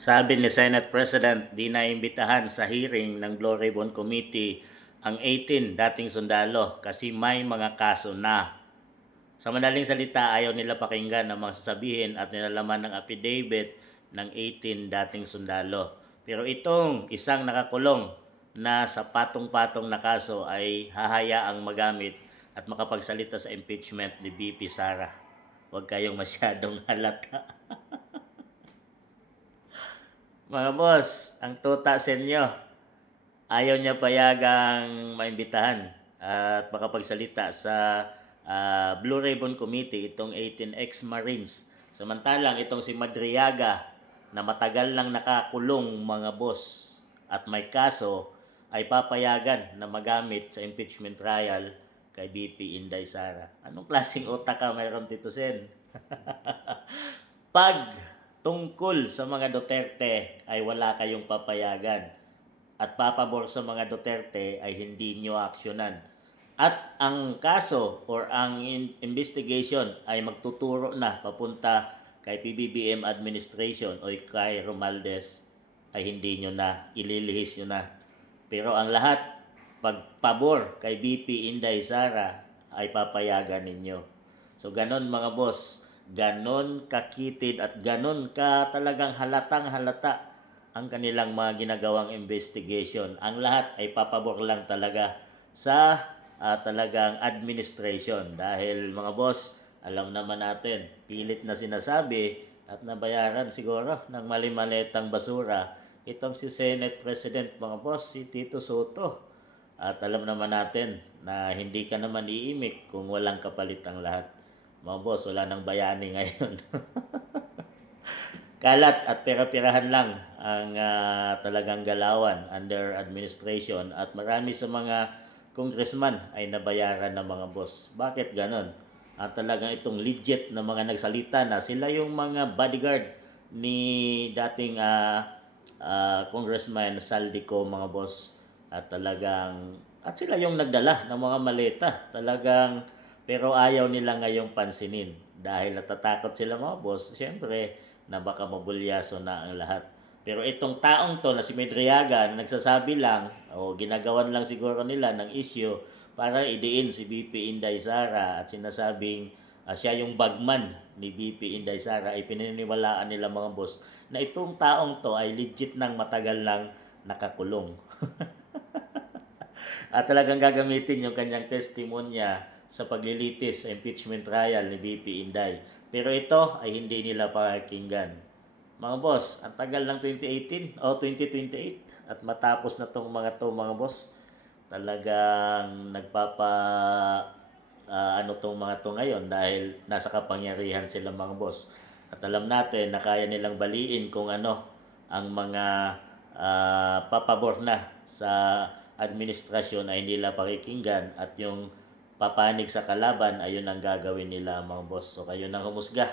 Sabi ni Senate President, di naimbitahan sa hearing ng Blue Ribbon Committee ang 18 dating sundalo kasi may mga kaso na. Sa madaling salita, ayaw nila pakinggan ang mga sasabihin at nilalaman ng affidavit ng 18 dating sundalo. Pero itong isang nakakulong na sa patong-patong na kaso ay hahayaang magamit at makapagsalita sa impeachment ni VP Sara. Huwag kayong masyadong halata. Mga boss, ang tuta sa inyo, ayaw niya payagang maimbitahan at makapagsalita sa Blue Ribbon Committee itong 18 ex-Marines. Samantalang itong si Madriaga na matagal nang nakakulong mga boss at may kaso ay papayagan na magamit sa impeachment trial kay BP Inday Sara. Anong klaseng utak ka mayroon, Tito Sen? Pag tungkol sa mga Duterte ay wala kayong papayagan at papabor sa mga Duterte ay hindi nyo aksyonan. At ang kaso or ang investigation ay magtuturo na papunta kay PBBM administration o kay Romualdez ay hindi nyo na, ililihis nyo na. Pero ang lahat, pagpabor kay BP Inday Sara ay papayagan ninyo. So ganon mga boss, ganon kakitid at ganon ka talagang halatang halata ang kanilang mga ginagawang investigation. Ang lahat ay papabor lang talaga sa talagang administration. Dahil mga boss, alam naman natin, pilit na sinasabi at nabayaran siguro ng mali-malitang basura itong si Senate President, mga boss, si Tito Soto. At alam naman natin na hindi ka naman iimik kung walang kapalit ang lahat. Mga boss, wala nang bayani ngayon. Kalat at pera-pirahan lang ang talagang galawan under administration at marami sa mga congressman ay nabayaran ng mga boss. Bakit ganon? At talagang itong legit na mga nagsalita na sila yung mga bodyguard ni dating Congressman Saldico, mga boss. At talagang at sila yung nagdala ng mga maleta. Talagang pero ayaw nila ngayong pansinin dahil natatakot sila, mga boss. Siyempre na baka mabulyaso na ang lahat. Pero itong taong to na si Medriaga na nagsasabi lang o ginagawan lang siguro nila ng issue para idiin si BP Inday Sara at sinasabing siya yung bagman ni BP Inday Sara, ay pininiwalaan nila, mga boss, na itong taong to ay legit nang matagal lang nakakulong. At talagang gagamitin yung kanyang testimonya sa paglilitis sa impeachment trial ni VP Inday. Pero ito ay hindi nila pakinggan. Mga boss, ang tagal ng 2018 o 2028 at matapos na tong mga boss, talagang ano tong mga to ngayon dahil nasa kapangyarihan sila, mga boss. At alam natin na kaya nilang baliin kung ano ang mga papabor na sa administrasyon ay hindi nila pakikinggan at yung papanig sa kalaban ayun ang gagawin nila, mga boss. So kayo nang humusga